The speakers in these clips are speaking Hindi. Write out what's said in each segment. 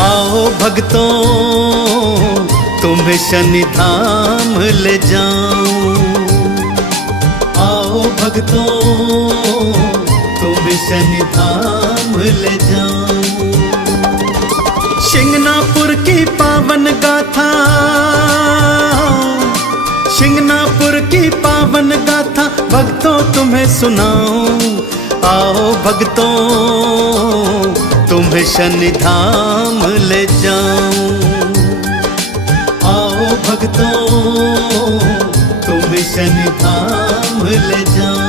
आओ भक्तों तुम्हें शनि धाम ले जाऊं, आओ भक्तों तुम्हें शनि धाम ले जाऊं। शिंगनापुर की पावन गाथा, शिंगनापुर की पावन गाथा भक्तों तुम्हें सुनाऊं। आओ भक्तों तुम्हें शनि धाम ले जाऊं, आओ भक्तों तुम्हें शनि धाम ले जाऊं।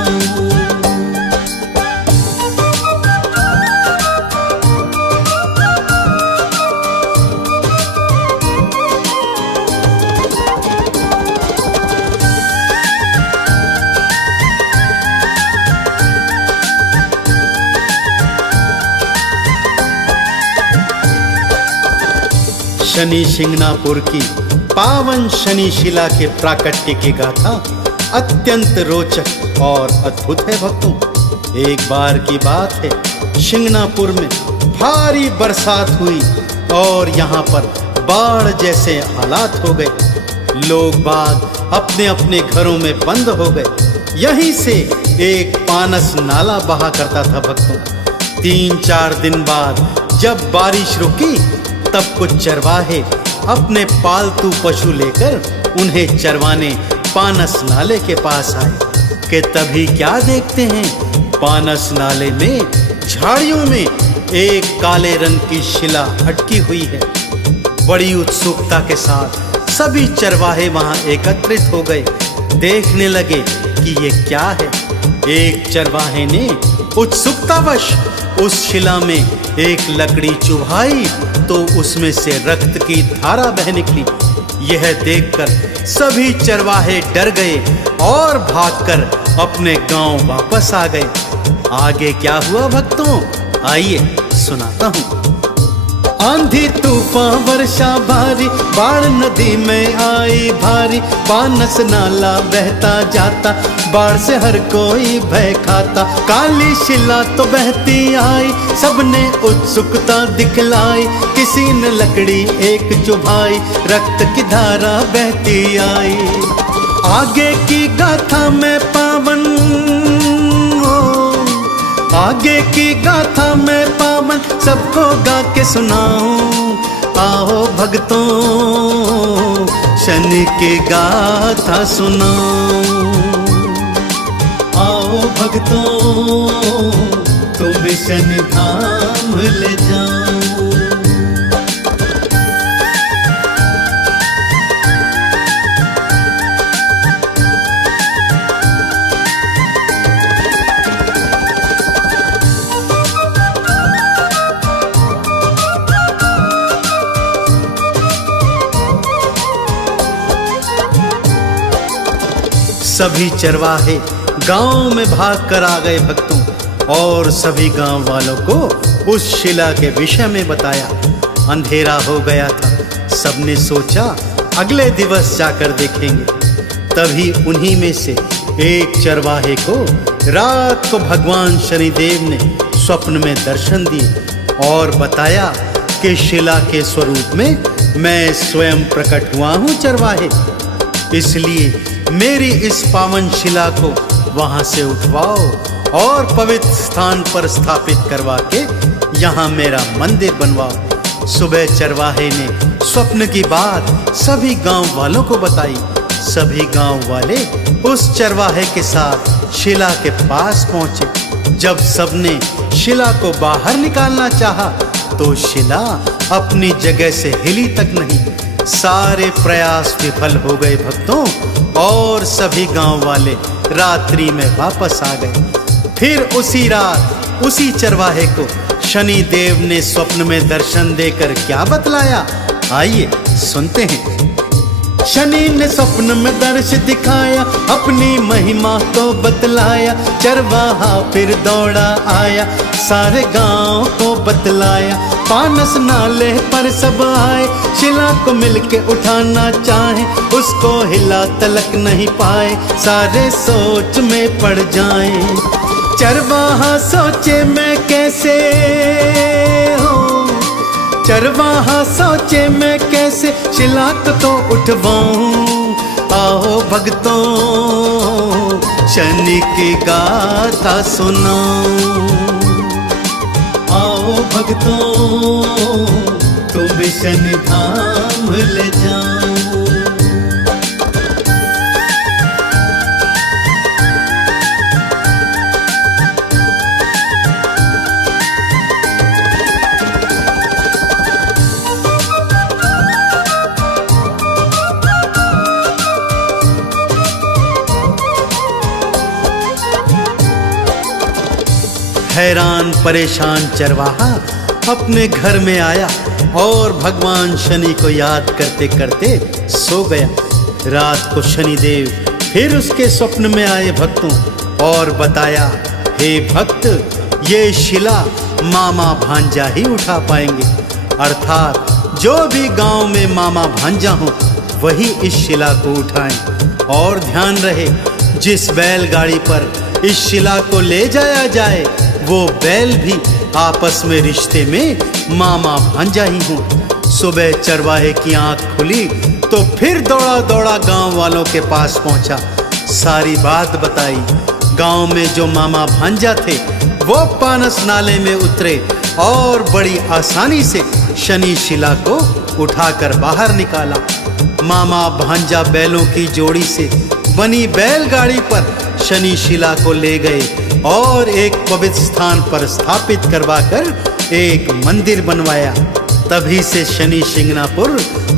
शनि शिंगनापुर की पावन शनि शिला के प्राकट्य की गाथा अत्यंत रोचक और अद्भुत है भक्तों। एक बार की बात है, शिंगनापुर में भारी बरसात हुई और यहाँ पर बाढ़ जैसे हालात हो गए। लोग बाग अपने अपने घरों में बंद हो गए। यहीं से एक पानस नाला बहा करता था भक्तों। 3-4 दिन बाद जब बारिश रुकी तब कुछ चरवाहे अपने पालतू पशु लेकर उन्हें चरवाने पानस नाले के पास आए कि तभी क्या देखते हैं, पानस नाले में झाड़ियों में एक काले रंग की शिला अटकी हुई है। बड़ी उत्सुकता के साथ सभी चरवाहे वहां एकत्रित हो गए। देखने लगे कि ये क्या है। एक चरवाहे ने उत्सुकतावश उस शिला में एक लकड़ी चुभाई तो उसमें से रक्त की धारा बह निकली। यह देखकर सभी चरवाहे डर गए और भागकर अपने गांव वापस आ गए। आगे क्या हुआ भक्तों, आइए सुनाता हूँ। आंधी तूफान वर्षा भारी, बाढ़ नदी में आई भारी। पानस नाला बहता जाता, बाढ़ से हर कोई भय खाता। काली शिला तो बहती आई, सबने उत्सुकता दिखलाई। किसी ने लकड़ी एक चुभाई, रक्त की धारा बहती आई। आगे की गाथा में पावन, आगे की गाथा में पावन सबको गा के सुनाऊं। आओ भक्तों शनि की गाथा सुनाऊं, आओ भक्तों तुम्हें शनि धाम ले जाऊं। सभी चरवाहे गांव में भागकर आ गए भक्तों और सभी गांव वालों को उस शिला के विषय में बताया। अंधेरा हो गया था, सबने सोचा अगले दिवस जाकर देखेंगे। तभी उन्हीं में से एक चरवाहे को रात को भगवान शनिदेव ने स्वप्न में दर्शन दिए और बताया कि शिला के स्वरूप में मैं स्वयं प्रकट हुआ हूँ चरवाहे, इसलिए मेरी इस पावन शिला को वहां से उठवाओ और पवित्र स्थान पर स्थापित करवा के यहाँ मेरा मंदिर बनवाओ। सुबह चरवाहे ने स्वप्न की बात सभी गांव वालों को बताई। सभी गांव वाले उस चरवाहे के साथ शिला के पास पहुंचे। जब सबने शिला को बाहर निकालना चाहा तो शिला अपनी जगह से हिली तक नहीं। सारे प्रयास विफल हो गए भक्तों और सभी गांव वाले रात्रि में वापस आ गए। फिर उसी रात उसी चरवाहे को शनि देव ने स्वप्न में दर्शन देकर क्या बतलाया, आइए सुनते हैं। शनि ने स्वप्न में दर्श दिखाया, अपनी महिमा को बतलाया। चरवाहा फिर दौड़ा आया, सारे गांव को बतलाया। पानस नाले पर सब आए, शिला को मिलके उठाना चाहे, उसको हिला तलक नहीं पाए। सारे सोच में पड़ जाएं, चरवाहा सोचे मैं कैसे हो, चरवाहा सोचे मैं कैसे शिला को तो उठवाऊं। आओ भक्तों शनि की गाथा सुनाऊं। आओ भक्तों तुम शनि धाम ले जाओ। हैरान परेशान चरवाहा अपने घर में आया और भगवान शनि को याद करते करते सो गया। रात को शनिदेव फिर उसके स्वप्न में आए भक्तों और बताया, हे भक्त, ये शिला मामा भांजा ही उठा पाएंगे। अर्थात जो भी गांव में मामा भांजा हो वही इस शिला को उठाएं। और ध्यान रहे, जिस बैलगाड़ी पर इस शिला को ले जाया जाए वो बैल भी आपस में रिश्ते में मामा भांजा ही हो। सुबह चरवाहे की आंख खुली तो फिर दौड़ा दौड़ा गांव वालों के पास पहुंचा, सारी बात बताई। गांव में जो मामा भांजा थे वो पानस नाले में उतरे और बड़ी आसानी से शनि शिला को उठाकर बाहर निकाला। मामा भांजा बैलों की जोड़ी से बनी बैलगाड़ी पर शनि शिला को ले गए और एक पवित्र स्थान पर स्थापित करवाकर एक मंदिर बनवाया। तभी से शनि शिंगणापुर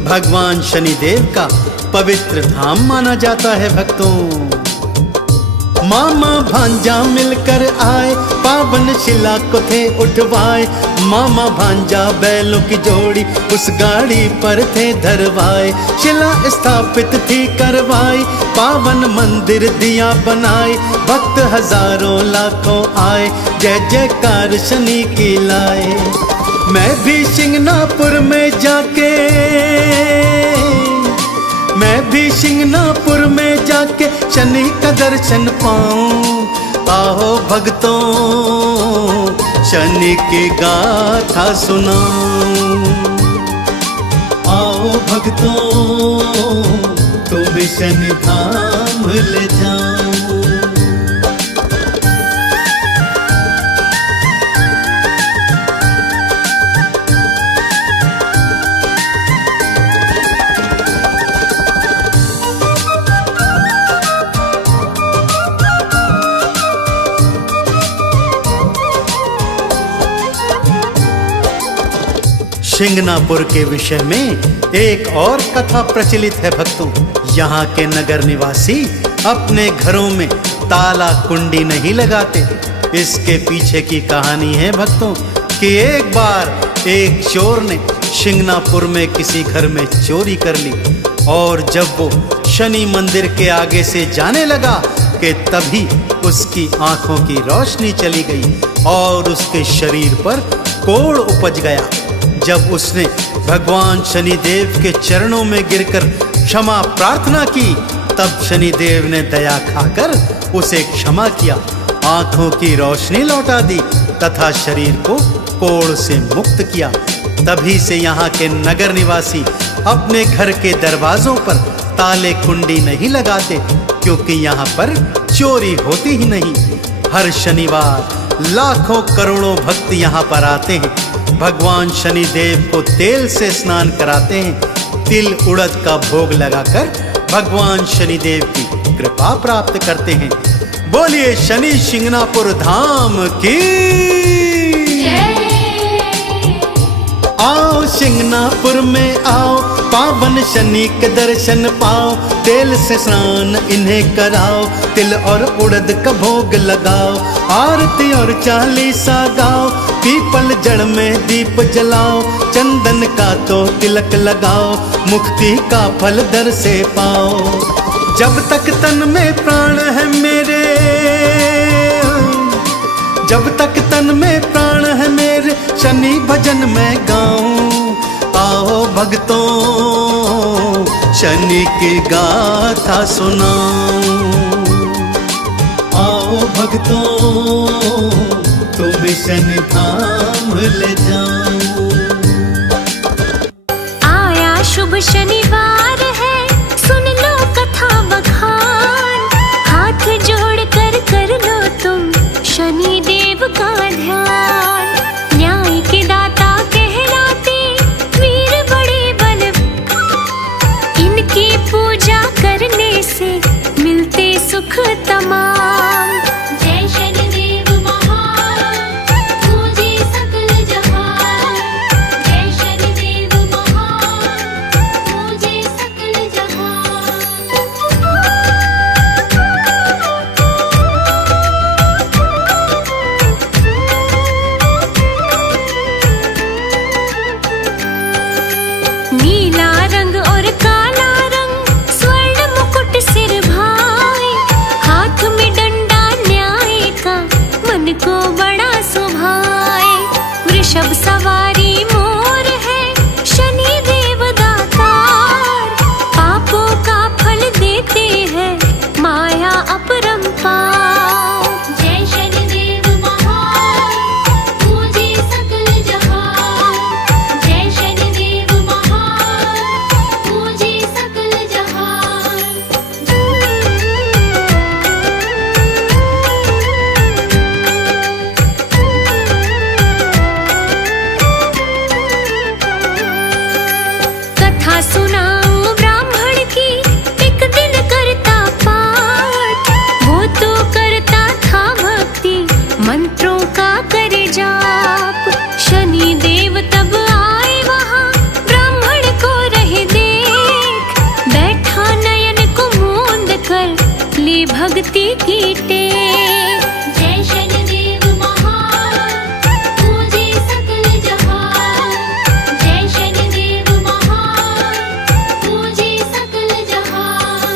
भगवान शनिदेव का पवित्र धाम माना जाता है भक्तों। मामा भांजा मिलकर आए, पावन शिला को थे उठवाए। मामा भांजा बैलों की जोड़ी उस गाड़ी पर थे धरवाए। शिला स्थापित थी करवाई, पावन मंदिर दिया बनाए। भक्त हजारों लाखों आए, जय जयकार शनि की लाए। मैं भी शिंगणापुर में जाके, मैं भी शिंगणापुर में जाके शनि का दर्शन पाऊं। आओ भक्तों शनि की गाथा सुनाऊं। आओ भक्तों तुम शनि धाम ले जाओ। शिंगणापुर के विषय में एक और कथा प्रचलित है भक्तों। यहाँ के नगर निवासी अपने घरों में ताला कुंडी नहीं लगाते। इसके पीछे की कहानी है भक्तों कि एक बार एक चोर ने शिंगणापुर में किसी घर में चोरी कर ली और जब वो शनि मंदिर के आगे से जाने लगा कि तभी उसकी आंखों की रोशनी चली गई और उसके शरीर पर कोढ़ उपज गया। जब उसने भगवान शनिदेव के चरणों में गिरकर क्षमा प्रार्थना की तब शनिदेव ने दया खाकर उसे क्षमा किया, आंखों की रोशनी लौटा दी तथा शरीर को कोढ़ से मुक्त किया। तभी से यहाँ के नगर निवासी अपने घर के दरवाजों पर ताले कुंडी नहीं लगाते क्योंकि यहाँ पर चोरी होती ही नहीं। हर शनिवार लाखों करोड़ों भक्त यहाँ पर आते हैं, भगवान शनिदेव को तेल से स्नान कराते हैं, तिल उड़द का भोग लगाकर भगवान शनिदेव की कृपा प्राप्त करते हैं। बोलिए शनि शिंगणापुर धाम की। आओ शिंगणापुर में आओ, पावन शनि के दर्शन पाओ। तेल से स्नान इन्हें कराओ, तिल और उड़द का भोग लगाओ। आरती और चालीसा गाओ, पीपल जड़ में दीप जलाओ। चंदन का तो तिलक लगाओ, मुक्ति का फल दर से पाओ। जब तक तन में प्राण है मेरे, जब तक तन में प्राण है मेरे, शनि भजन में गाऊं। आओ भक्तों शनि की गाथा सुनाऊं। आओ भक्तों तुम शनि धाम ले जाओ। अब शनिवार है, सुन लो कथा बखान। हाथ जोड़ कर लो तुम शनि देव का ध्यान। न्याय के दाता कहलाते वीर बड़े बल, इनकी पूजा करने से मिलते सुख तमाम। जय शनिदेव महान, पूजे सकल जहान। जय शनिदेव महान, पूजे सकल जहान। नीला रंग और काला रंग स्वर्ण मुकुट सिर भाई, हाथ में डंडा न्याय का मन को बड़ा सुभाए। वृषभ सवारी मोर है शनि देव दातार, पापों का फल देते हैं माया अपरंपार। जय शनिदेव महान, पूजे सकल जहान। जय शनिदेव महान, पूजे सकल जहान। कथा सुनाऊं ब्राह्मण की, एक दिन करता पाठ। वो तो करता था भक्ति, मंत्रों का करे जाप। शनि देव तब आए वहाँ, ब्राह्मण को रहे देख। बैठा नयन को मूंद कर ली भक्ति की टेक। जय शनिदेव महान, पूजे सकल जहान। जय शनिदेव महान, पूजे सकल जहान।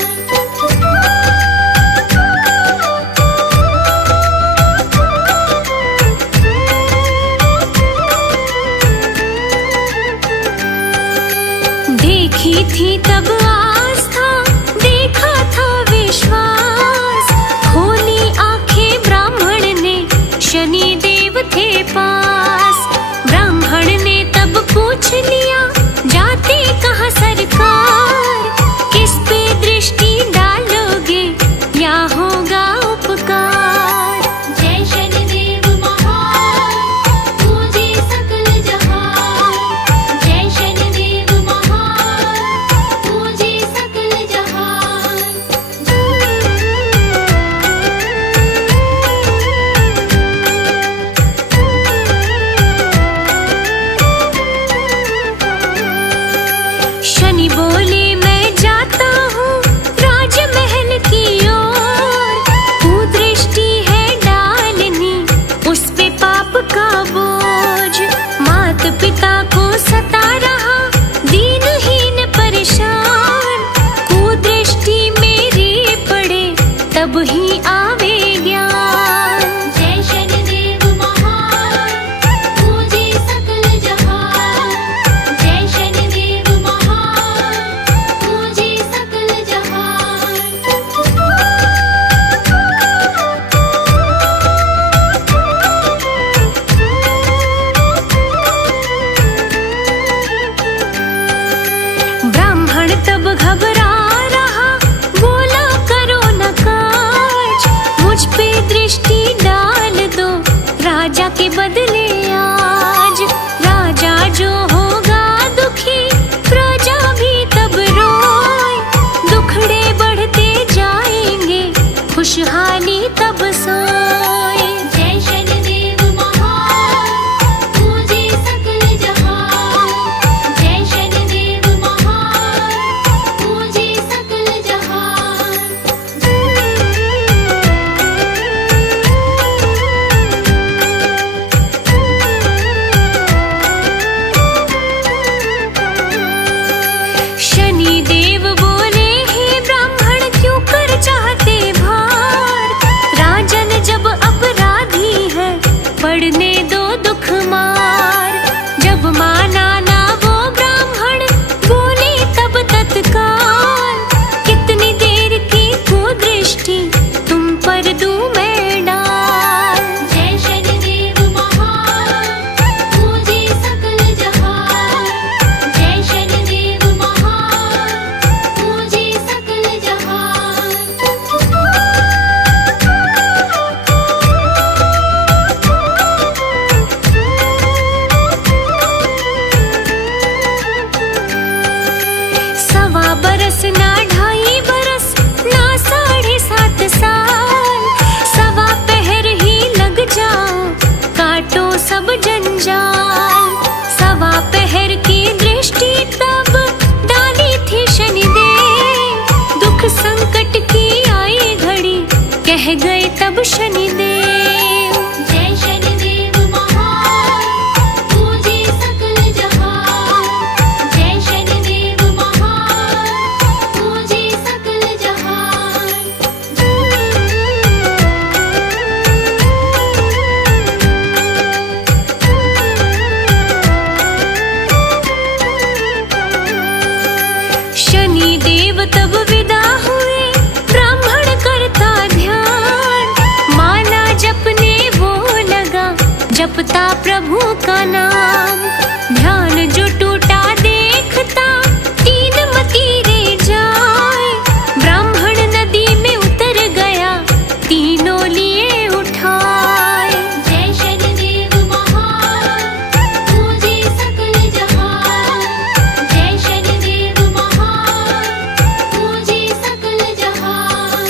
देखी थी तब आस्था, देखा था विश्वास। खोली आंखें ब्राह्मण ने, शनि देव थे पास। ब्राह्मण ने तब पूछ लिया, जाते कहाँ सरकार। किस पे दृष्टि डालोगे, या होगा उपकार। जय शनिदेव महान, पूजे सकल जहान। जय शनिदेव महान, पूजे सकल जहान। शनि बोले मैं जाता हूँ राजमहल की ओर। कुदृष्टि है डालनी, उस पे पाप का बोझ। मात पिता को सता रहा दीनहीन परेशान। कुदृष्टि मेरी पड़े तब ही आवे ज्ञान। जय शनिदेव महान, पूजे सकल जहान। जय शनिदेव महान, पहर की दृष्टि तब डाली थी शनिदेव। दुख संकट की आई घड़ी कह गए तब शनिदेव। जय शनिदेव महान पूजे सकल जहान। जय शनिदेव महान पूजे सकल जहान। शनिदेव तब विदा हुए ब्राह्मण करता ध्यान। माला जपने वो लगा जपता प्रभु का नाम। ध्यान जो टूटा देखता तीन मतीरे जाए। ब्राह्मण नदी में उतर गया तीनों लिए उठाए। जय शनिदेव महान पूजे सकल जहान। जय शनिदेव महान पूजे सकल जहान।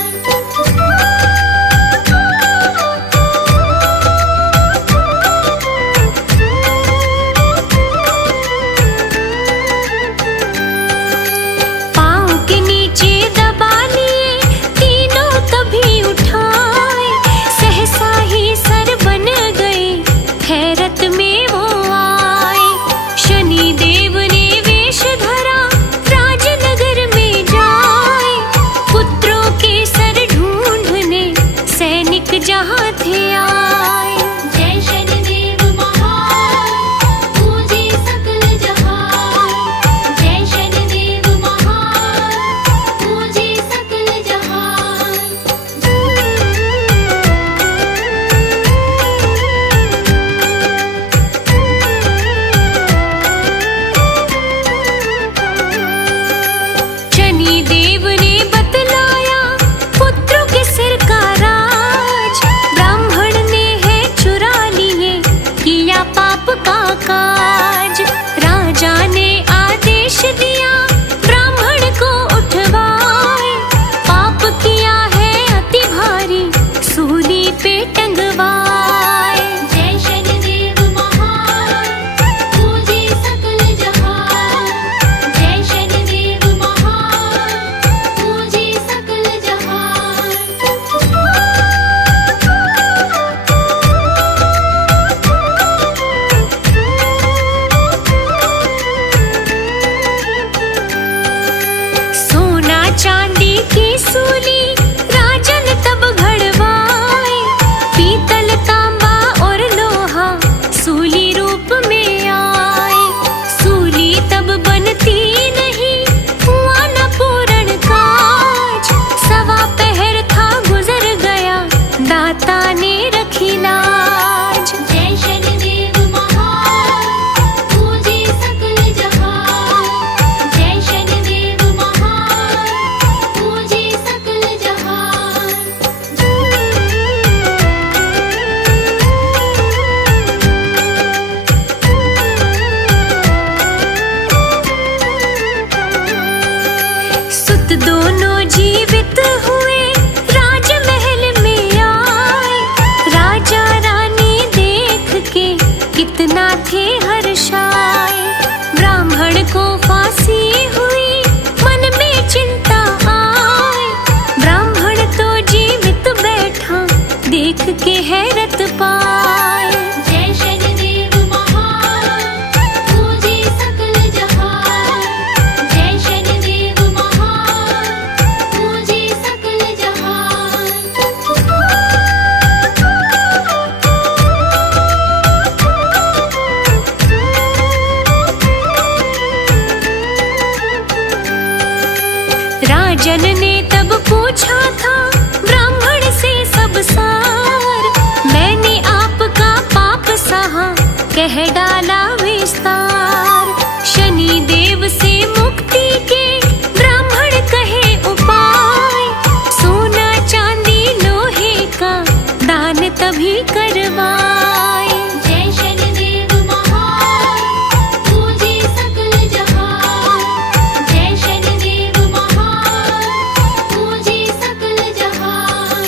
पाँव के नीचे दबा लिए तीनों तभी उठाए। सहसा ही सर बन गए हैरत में वो आए। शनिदेव ने वेश धरा राजनगर में जाए। पुत्रों के सर ढूंढने सैनिक जहाँ थे आए। जय शनिदेव महान पूजे सकल जहान। जय शनिदेव महान पूजे सकल जहान। शनिदेव ने बतलाया पुत्रों के सिर का राज। ब्राह्मण ने है चुरा लिए किया पाप का काज। राजा ने आदेश दिया ब्राह्मण को उठवाए। पाप किया है अति भारी सूली पे टंगवाए। जय शनिदेव महान पूजे सकल जहान। जय शनिदेव महान पूजे सकल जहान। सोना चांदी की सूली राजन तब घड़वाए। पीतल तांबा और लोहा सूली रूप में आए। सूली तब बनती नहीं हुआ न पूर्ण काज। सवा पहर था गुजर गया दाता ने रखी लाज। जय शनिदेव महान पूजे सकल जहान। जय शनिदेव महान पूजे सकल जहान। सुत दोनों जीवित हुए राजमहल में आए। राजा रानी देख के कितना थे हर्षाए। ब्राह्मण को फांसी हुई मन में चिंता आए। ब्राह्मण तो जीवित बैठा देख के हैरत पाए। जय शनिदेव महान पूजे सकल जहान। जय शनिदेव महान पूजे सकल जहान। राजन ने तब पूछा था ब्राह्मण से सब सार। मैंने आपका पाप सहा कह डाला विस्तार। शनिदेव से मुक्ति के ब्राह्मण कहे उपाय। सोना चांदी लोहे का दान तभी करवाए। जय शनिदेव महान पूजे सकल जहान। जय शनिदेव महान पूजे सकल जहान।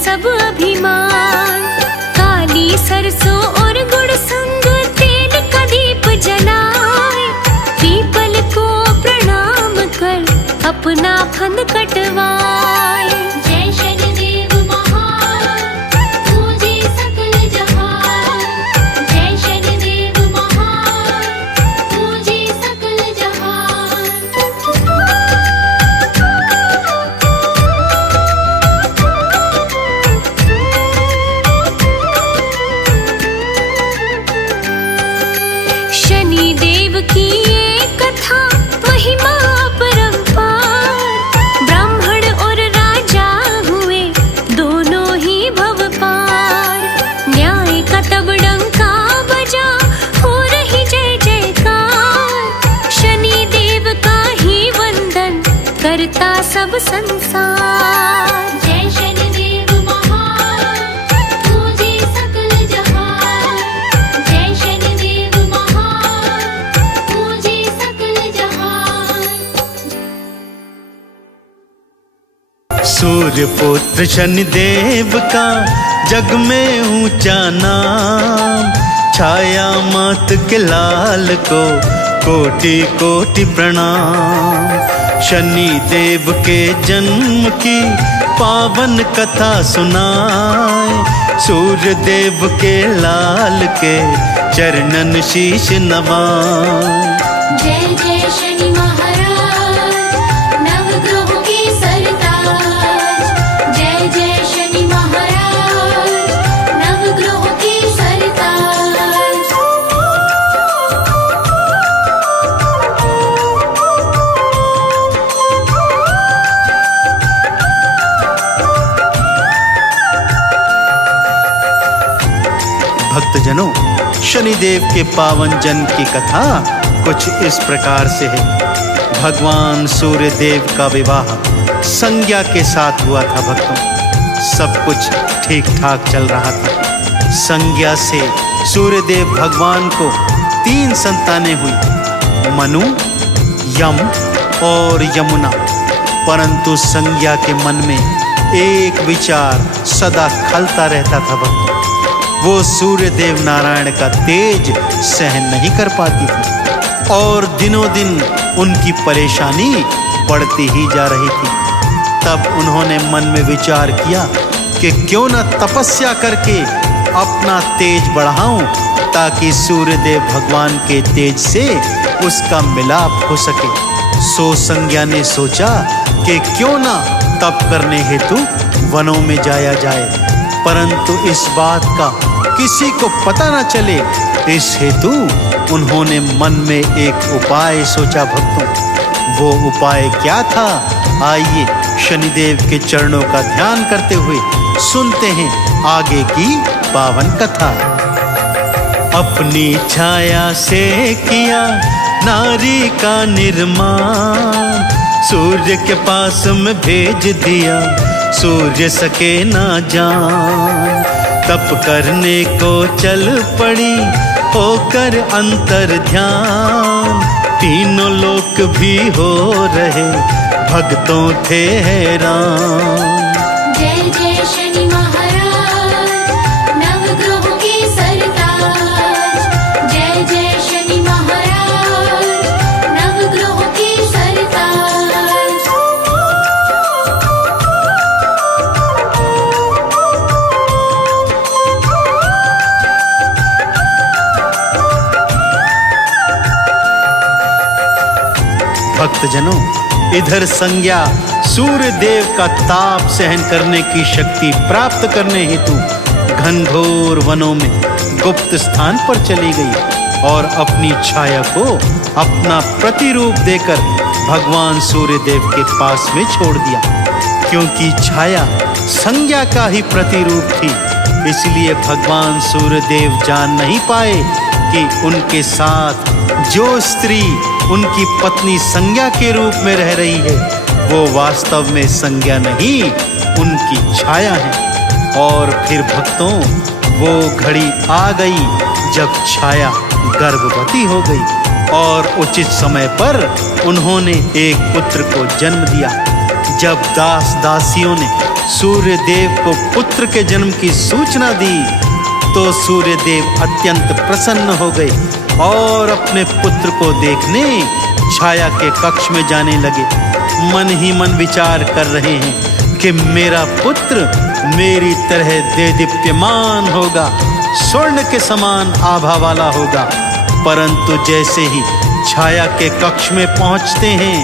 सब अभिमान। काली सरसों और गुड़ संग तेल का दीप जलाए, पीपल को प्रणाम कर अपना फंद कटवाए। जय शनिदेव महान, पूजे सकल जहान। जय शनिदेव महान, पूजे सकल जहान। शनि देव की ये कथा महिमा अपरंपार। ब्राह्मण और राजा हुए दोनों ही भव पार। न्याय का तब डंका बजा, हो रही जय जयकार। शनि देव का ही वंदन करता सब संसार। जय शनिदेव महान, पूजे सकल जहान। जय शनिदेव महान, पूजे सकल जहान। सूर्य पुत्र शनिदेव का जग में ऊंचा नाम। छाया मात के लाल को कोटि कोटि प्रणाम। शनि देव के जन्म की पावन कथा सुनाए। सूर्य देव के लाल के चरणन शीश नवाए। जय जय शनि महाराज, नवग्रहों के सरताज। जय जय शनि महाराज, नवग्रहों के सरताज। भक्तजनों, शनिदेव के पावन जन्म की कथा कुछ इस प्रकार से है। भगवान सूर्य देव का विवाह संज्ञा के साथ हुआ था। भक्तों, सब कुछ ठीक ठाक चल रहा था। संज्ञा से सूर्यदेव भगवान को 3 संतानें हुई, मनु, यम और यमुना। परंतु संज्ञा के मन में एक विचार सदा खलता रहता था। भक्तों, वो सूर्य देव नारायण का तेज सहन नहीं कर पाती थी और दिनों दिन उनकी परेशानी बढ़ती ही जा रही थी। तब उन्होंने मन में विचार किया कि क्यों न तपस्या करके अपना तेज बढ़ाऊं, ताकि सूर्य देव भगवान के तेज से उसका मिलाप हो सके। सो संज्ञा ने सोचा कि क्यों न तप करने हेतु वनों में जाया जाए, परंतु इस बात का किसी को पता न चले, इस हेतु उन्होंने मन में एक उपाय सोचा। भक्तों, वो उपाय क्या था? आइए शनिदेव के चरणों का ध्यान करते हुए सुनते हैं आगे की पावन कथा। अपनी छाया से किया नारी का निर्माण, सूर्य के पास में भेज दिया, सूर्य सके ना जान। तप करने को चल पड़ी होकर अंतर ध्यान, तीनों लोक भी हो रहे भक्तों थे हैरान। जय जय शनि महाराज, नवग्रहों के सरताज। जय जय शनि महाराज, नवग्रहों के सरताज। भक्तजनों, इधर संज्ञा सूर्य देव का ताप सहन करने की शक्ति प्राप्त करने हेतु घनघोर वनों में गुप्त स्थान पर चली गई और अपनी छाया को अपना प्रतिरूप देकर भगवान सूर्य देव के पास में छोड़ दिया। क्योंकि छाया संज्ञा का ही प्रतिरूप थी, इसलिए भगवान सूर्य देव जान नहीं पाए कि उनके साथ जो स्त्री उनकी पत्नी संज्ञा के रूप में रह रही है, वो वास्तव में संज्ञा नहीं, उनकी छाया है। और फिर भक्तों, वो घड़ी आ गई जब छाया गर्भवती हो गई और उचित समय पर उन्होंने एक पुत्र को जन्म दिया, जब दास दासियों ने सूर्य देव को पुत्र के जन्म की सूचना दी तो सूर्य देव अत्यंत प्रसन्न हो गए और अपने पुत्र को देखने छाया के कक्ष में जाने लगे। मन ही मन विचार कर रहे हैं कि मेरा पुत्र मेरी तरह देदीप्यमान होगा, स्वर्ण के समान आभा वाला होगा। परंतु जैसे ही छाया के कक्ष में पहुंचते हैं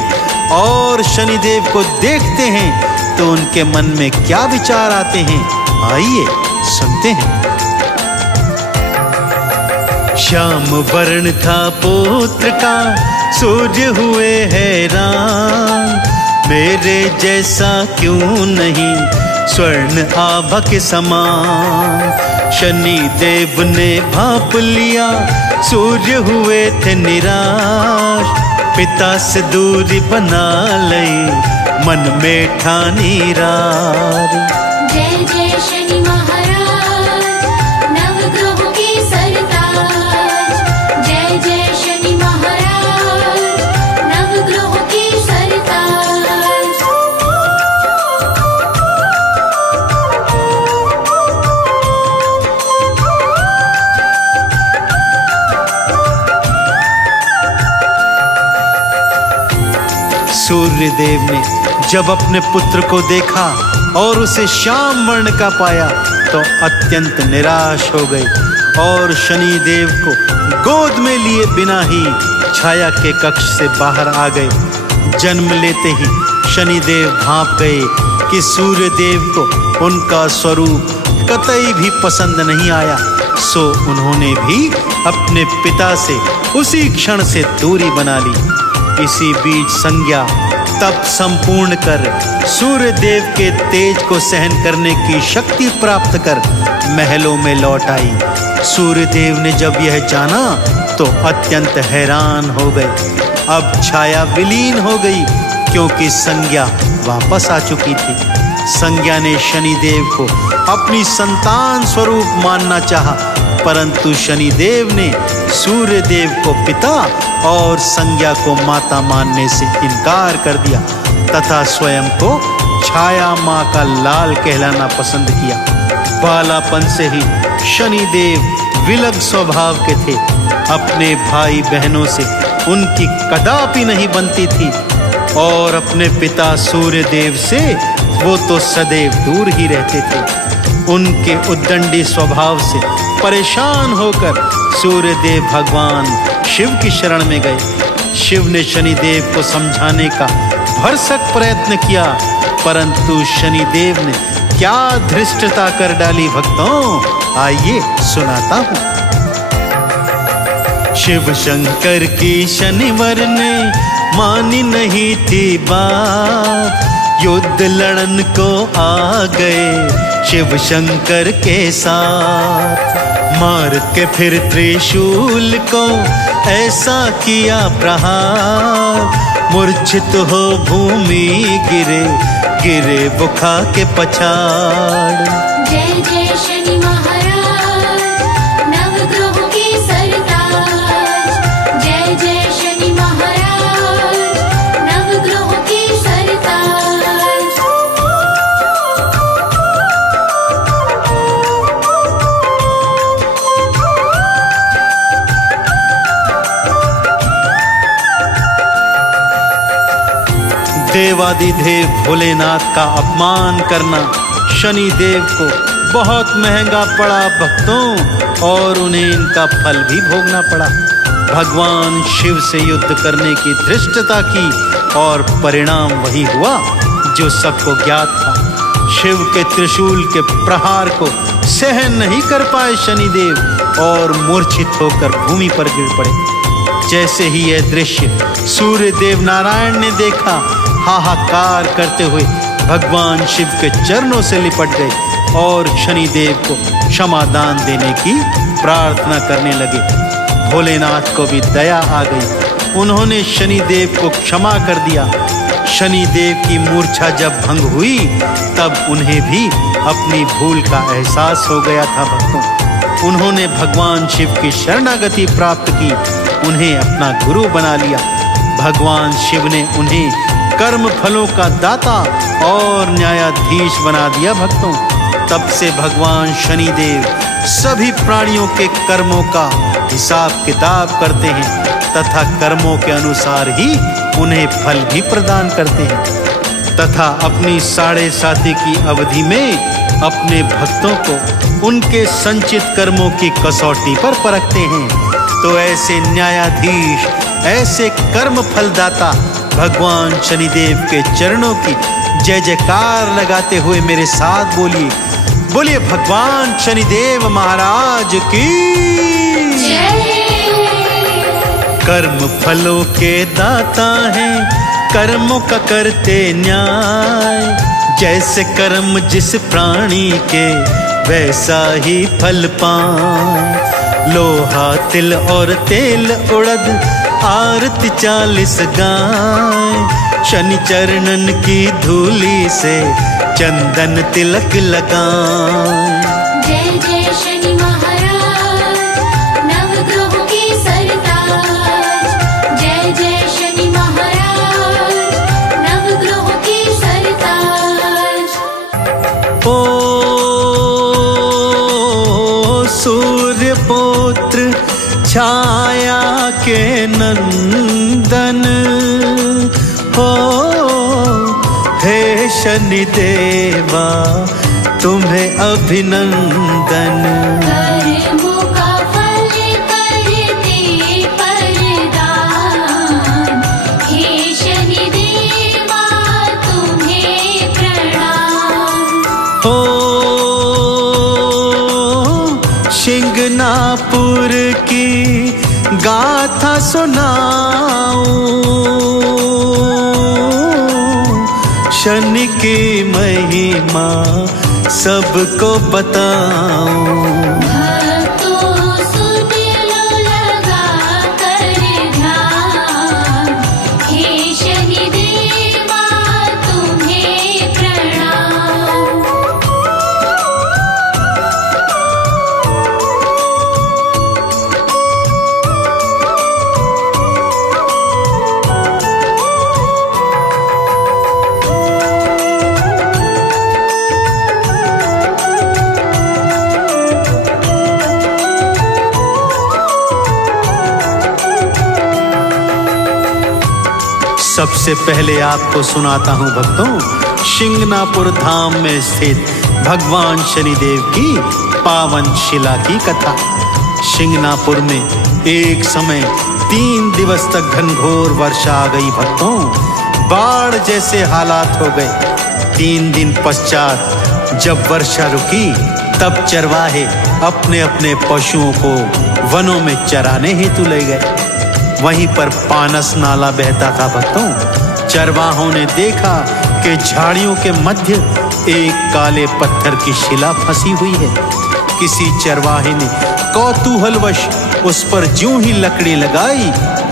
और शनिदेव को देखते हैं तो उनके मन में क्या विचार आते हैं, आइए सुनते हैं। श्याम वर्ण था पुत्र का, सूर्य हुए हैरान, मेरे जैसा क्यों नहीं स्वर्ण आभा के समान। शनि देव ने भांप लिया, सूर्य हुए थे निराश, पिता से दूरी बना लई मन में ठानी रार। जय जय शनि महाराज, नवग्रहों के सरताज। जय जय शनि महाराज, नवग्रहों के सरताज। सूर्य देव ने जब अपने पुत्र को देखा और उसे श्याम वर्ण का पाया तो अत्यंत निराश हो गए और शनि देव को गोद में लिए बिना ही छाया के कक्ष से बाहर आ गए। जन्म लेते ही शनि देव भांप गए कि सूर्य देव को उनका स्वरूप कतई भी पसंद नहीं आया, सो उन्होंने भी अपने पिता से उसी क्षण से दूरी बना ली। इसी बीच संज्ञा तप संपूर्ण कर सूर्य देव के तेज को सहन करने की शक्ति प्राप्त कर महलों में लौट आई। सूर्य देव ने जब यह जाना तो अत्यंत हैरान हो गए। अब छाया विलीन हो गई क्योंकि संज्ञा वापस आ चुकी थी। संज्ञा ने शनि देव को अपनी संतान स्वरूप मानना चाहा, परंतु शनि देव ने सूर्य देव को पिता और संज्ञा को माता मानने से इनकार कर दिया तथा स्वयं को छाया माँ का लाल कहलाना पसंद किया। बालापन से ही शनि देव विलग स्वभाव के थे। अपने भाई बहनों से उनकी कदापि नहीं बनती थी और अपने पिता सूर्य देव से वो तो सदैव दूर ही रहते थे। उनके उद्दंडी स्वभाव से परेशान होकर सूर्य देव भगवान शिव की शरण में गए। शिव ने शनि देव को समझाने का भरसक प्रयत्न किया, परंतु शनि देव ने क्या धृष्टता कर डाली भक्तों, आइए सुनाता हूँ। शिव शंकर की शनिवर ने मानी नहीं थी बात, युद्ध लड़न को आ गए शिव शंकर के साथ। मार के फिर त्रिशूल को ऐसा किया प्रहार, मूर्छित हो भूमि गिरे गिरे वो खा के पछाड़। जय जय शनि महाराज, नवग्रहों के सरताज। जय जय शनि महाराज, नवग्रहों के सरताज। देवादिदेव भोलेनाथ का अपमान करना शनि देव को बहुत महंगा पड़ा भक्तों, और उन्हें इनका फल भी भोगना पड़ा। भगवान शिव से युद्ध करने की धृष्टता की और परिणाम वही हुआ जो सबको ज्ञात था। शिव के त्रिशूल के प्रहार को सहन नहीं कर पाए शनिदेव और मूर्छित होकर भूमि पर गिर पड़े। जैसे ही यह दृश्य सूर्य देव नारायण ने देखा, हाहाकार करते हुए भगवान शिव के चरणों से लिपट गए और शनिदेव को क्षमा दान देने की प्रार्थना करने लगे। भोलेनाथ को भी दया आ गई, उन्होंने शनिदेव को क्षमा कर दिया। शनिदेव की मूर्छा जब भंग हुई तब उन्हें भी अपनी भूल का एहसास हो गया था भक्तों। उन्होंने भगवान शिव की शरणागति प्राप्त की, उन्हें अपना गुरु बना लिया। भगवान शिव ने उन्हें कर्म फलों का दाता और न्यायाधीश बना दिया भक्तों। तब से भगवान शनिदेव सभी प्राणियों के कर्मों का हिसाब किताब करते हैं तथा कर्मों के अनुसार ही उन्हें फल भी प्रदान करते हैं तथा अपनी 7.5 की अवधि में अपने भक्तों को उनके संचित कर्मों की कसौटी पर परखते हैं। तो ऐसे न्यायाधीश, ऐसे कर्म फलदाता भगवान शनिदेव के चरणों की जय जयकार लगाते हुए मेरे साथ बोलिए, बोलिए भगवान शनिदेव महाराज की जय। कर्म फलों के दाता हैं, कर्मों का करते न्याय। जैसे कर्म जिस प्राणी के वैसा ही फल पाए। लोहा तिल और तेल उड़द आरती 40 गाय। शनि चरणन की धूली से चंदन तिलक लगाए। जय जय शनि महाराज, नवग्रहों के सरताज। जय जय शनि महाराज, नवग्रहों के सरताज। ओ सूर्य पुत्र छाया के नंदन हो, हे शनि देवा तुम्हें अभिनंदन। कर्मों का फल करते प्रदान, हे शनि देवा तुम्हें प्रणाम। हो शिंगनापुर की गाथा सुनाऊं, शनि की महिमा सबको बताऊं। भक्तों सुन लो लगा कर ध्यान, हे शनि देवा तुम्हें प्रणाम। सबसे पहले आपको सुनाता हूं भक्तों शिंगनापुर धाम में स्थित भगवान शनिदेव की पावन शिला की कथा। शिंगनापुर में एक समय 3 दिवस तक घनघोर वर्षा आ गई भक्तों, बाढ़ जैसे हालात हो गए। 3 दिन पश्चात जब वर्षा रुकी तब चरवाहे अपने अपने पशुओं को वनों में चराने हेतु ले गए। वहीं पर पानस नाला बहता था भक्तों। चरवाहों ने देखा कि झाड़ियों के मध्य एक काले पत्थर की शिला फंसी हुई है। किसी चरवाहे ने कौतूहलवश उस पर ज्यों ही लकड़ी लगाई,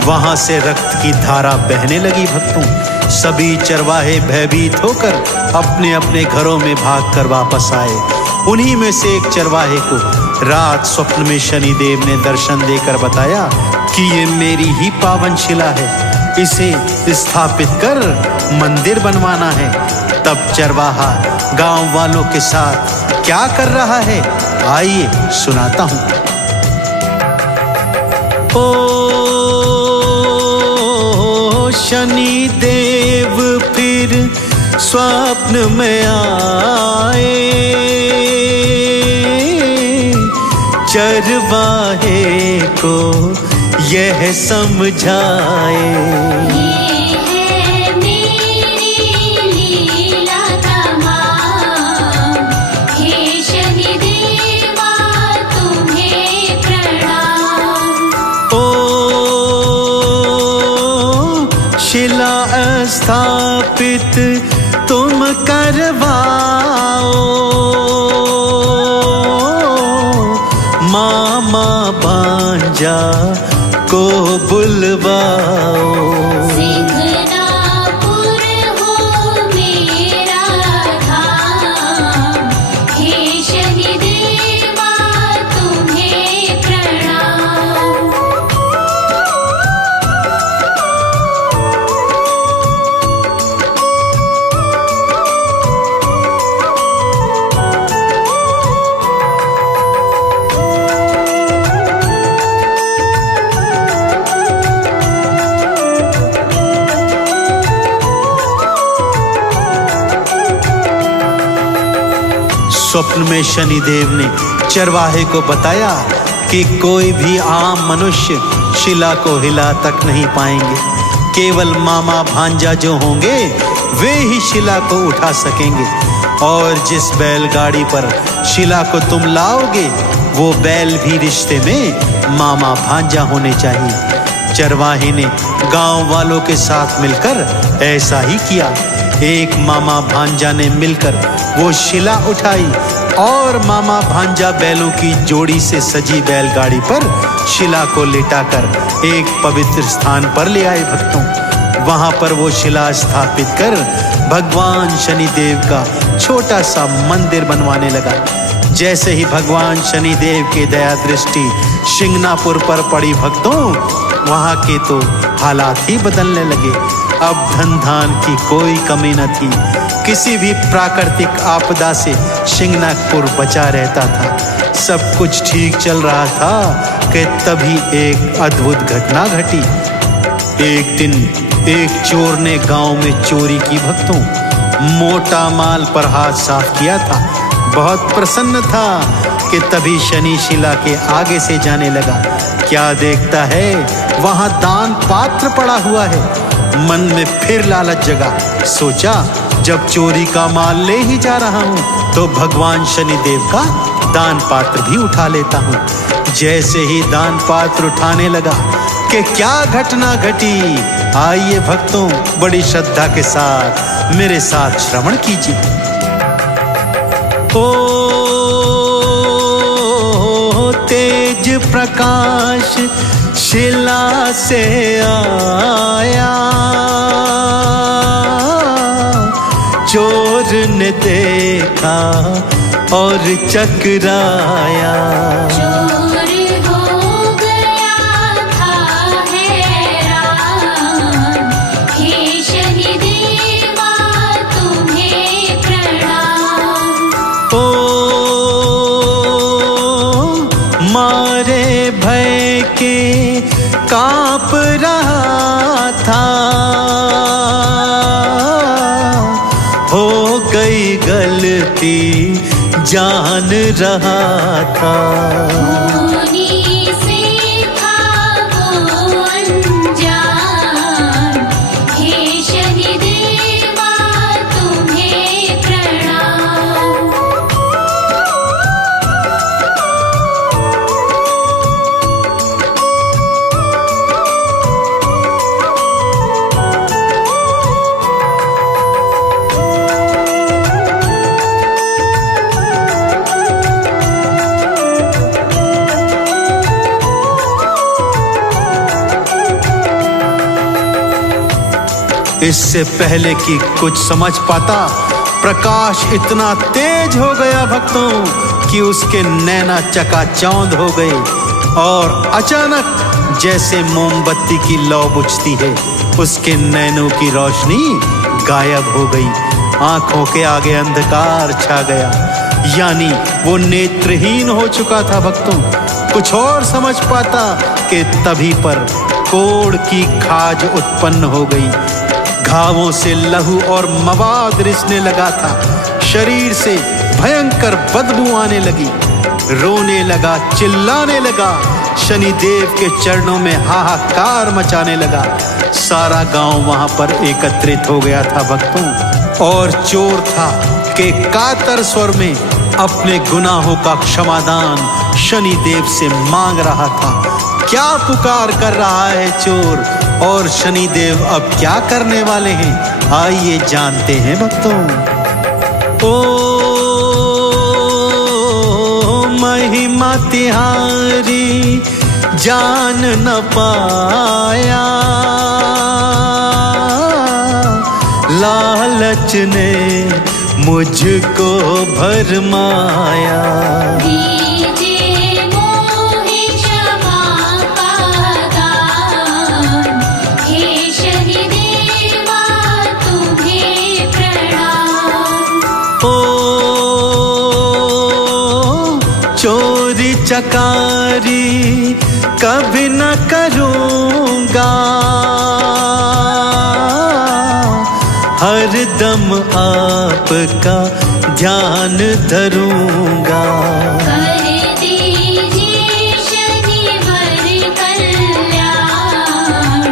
वहां से रक्त की धारा बहने लगी भक्तों। सभी चरवाहे भयभीत होकर अपने अपने घरों में भागकर वापस आए। उन्हीं में से एक चरवाहे को रात स्वप्न में शनिदेव ने दर्शन देकर बताया कि ये मेरी ही पावन शिला है, इसे स्थापित कर मंदिर बनवाना है। तब चरवाहा गांव वालों के साथ क्या कर रहा है, आइए सुनाता हूं। ओ शनि देव फिर स्वप्न में आए, चरवाहे को यह समझाए। ये है मेरी लीला तमाम, हे शनि देवा तुम्हें प्रणाम। ओ शिला स्थापित तुम करवाओ, मामा भांजा को बुलवाओ। सिंघनापुर हो मेरा धाम, हे शनि देवा तुम्हें प्रणाम। स्वप्न में शनिदेव ने चरवाहे को बताया कि कोई भी आम मनुष्य शिला को हिला तक नहीं पाएंगे, केवल मामा भांजा जो होंगे वे ही शिला को उठा सकेंगे, और जिस बैलगाड़ी पर शिला को तुम लाओगे वो बैल भी रिश्ते में मामा भांजा होने चाहिए। चरवाहे ने गांव वालों के साथ मिलकर ऐसा ही किया। एक मामा भांजा ने मिलकर वो शिला उठाई और मामा भांजा बैलों की जोड़ी से सजी बैलगाड़ी पर शिला को लेटाकर एक पवित्र स्थान पर ले आए भक्तों। वहां पर वो शिला स्थापित कर भगवान शनिदेव का छोटा सा मंदिर बनवाने लगा। जैसे ही भगवान शनिदेव की दया दृष्टि शिंगनापुर पर पड़ी भक्तों, वहां के तो हालात ही बदलने लगे। अब धन धान की कोई कमी न थी। किसी भी प्राकृतिक आपदा से शिंगनापुर बचा रहता था। सब कुछ ठीक चल रहा था कि तभी एक अद्भुत घटना घटी। एक दिन एक चोर ने गांव में चोरी की भक्तों। मोटा माल पर हाथ साफ किया था, बहुत प्रसन्न था कि तभी शनि शिला के आगे से जाने लगा। क्या देखता है, वहां दान पात्र पड़ा हुआ है। मन में फिर लालच जगा। सोचा जब चोरी का माल ले ही जा रहा हूं तो भगवान शनिदेव का दान पात्र भी उठा लेता हूं। जैसे ही दान पात्र उठाने लगा कि क्या घटना घटी, आइए भक्तों बड़ी श्रद्धा के साथ मेरे साथ श्रवण कीजिए। ओ तेज प्रकाश शिला से आया, चोर ने देखा और चकराया। चोर हो गया था हैरान, हे शनिदेवा तुम्हें प्रणाम। ओ मारे भय के कांप रहा था, हो गई गलती जान रहा था। खूनी से था वो अनजान, हे शनिदेवा तुम्हें प्रणाम। इससे पहले कि कुछ समझ पाता, प्रकाश इतना तेज हो गया भक्तों कि उसके नैना चकाचौंध हो गए और अचानक जैसे मोमबत्ती की लौ बुझती है, उसके नैनों की रोशनी गायब हो गई। आंखों के आगे अंधकार छा गया, यानी वो नेत्रहीन हो चुका था भक्तों। कुछ और समझ पाता कि तभी पर कोढ़ की खाज उत्पन्न हो गई। घावों से लहू और मवाद रिसने लगा था। शरीर से भयंकर बदबू आने लगी। रोने लगा, चिल्लाने लगा, शनिदेव के चरणों में हाहाकार मचाने लगा। सारा गांव वहां पर एकत्रित हो गया था भक्तों, और चोर था कि कातर स्वर में अपने गुनाहों का क्षमादान शनिदेव से मांग रहा था। क्या पुकार कर रहा है चोर, और शनिदेव अब क्या करने वाले हैं, आइए जानते हैं भक्तों। ओ महिमा तिहारी जान न पाया, लालच ने मुझको भरमाया। दीजिए मोहे क्षमा का दान, हे शनिदेवा तुम्हें प्रणाम। ओ चोरी चकारी कभी न करूँगा, हरदम आपका ध्यान धरूंगा। कर दीजिए शनिवर कल्याण,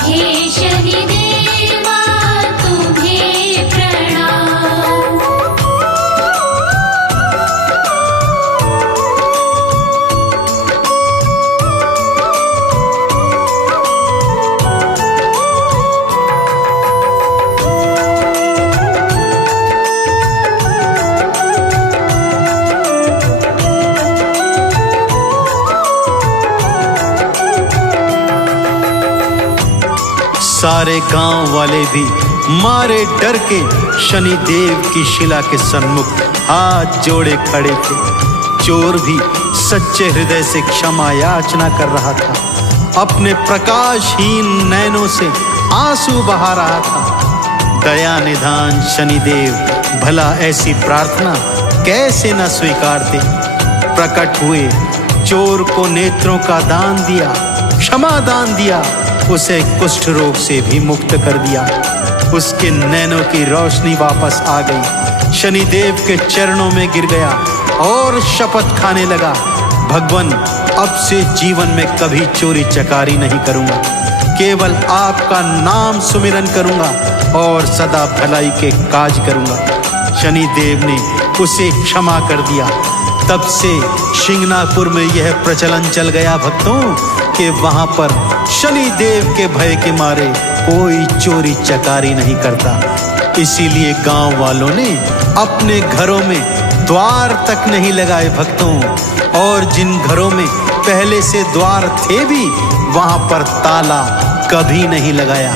हे शनिदेवा तुम्हें प्रणाम। सारे गांव वाले भी मारे डर के शनि देव की शिला के सन्मुख हाथ जोड़े खड़े थे। चोर भी सच्चे हृदय से क्षमा याचना कर रहा था, अपने प्रकाशहीन नैनों से आंसू बहा रहा था। दया निधान शनिदेव भला ऐसी प्रार्थना कैसे न स्वीकारते। प्रकट हुए, चोर को नेत्रों का दान दिया, क्षमा दान दिया, उसे कुष्ठ रोग से भी मुक्त कर दिया। उसके नैनों की रोशनी वापस आ गई। शनिदेव के चरणों में गिर गया और शपथ खाने लगा, भगवान अब से जीवन में कभी चोरी चकारी नहीं करूंगा, केवल आपका नाम सुमिरन करूंगा और सदा भलाई के काज करूंगा। शनिदेव ने उसे क्षमा कर दिया। तब से शिंगनापुर में यह प्रचलन चल गया भक्तों कि वहां पर शनि देव के भय के मारे कोई चोरी चकारी नहीं करता। इसीलिए गांव वालों ने अपने घरों में द्वार तक नहीं लगाए भक्तों, और जिन घरों में पहले से द्वार थे भी वहां पर ताला कभी नहीं लगाया,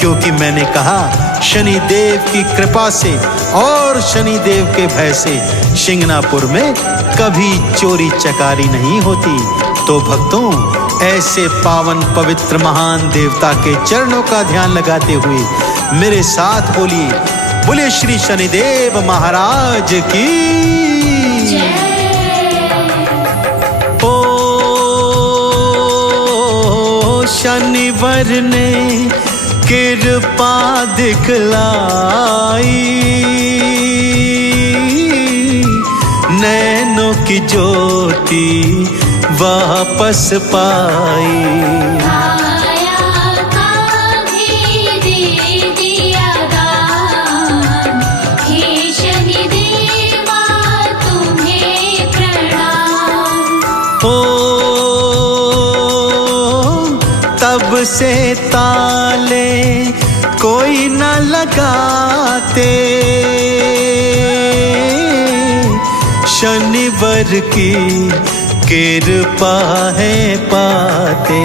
क्योंकि मैंने कहा शनि देव की कृपा से और शनि देव के भय से शिंगनापुर में कभी चोरी चकारी नहीं होती। तो भक्तों, ऐसे पावन पवित्र महान देवता के चरणों का ध्यान लगाते हुए मेरे साथ बोलिए, बोले श्री शनिदेव महाराज की ओ शनिवर ने कृपा दिखलाई, नैनों की ज्योति वापस पाई। आया था भी दे दिया दान, हे शनिदेवा तुम्हें प्रणाम। ओ तब से ताले कोई न लगाते, शनिवर की कृपा है पाते।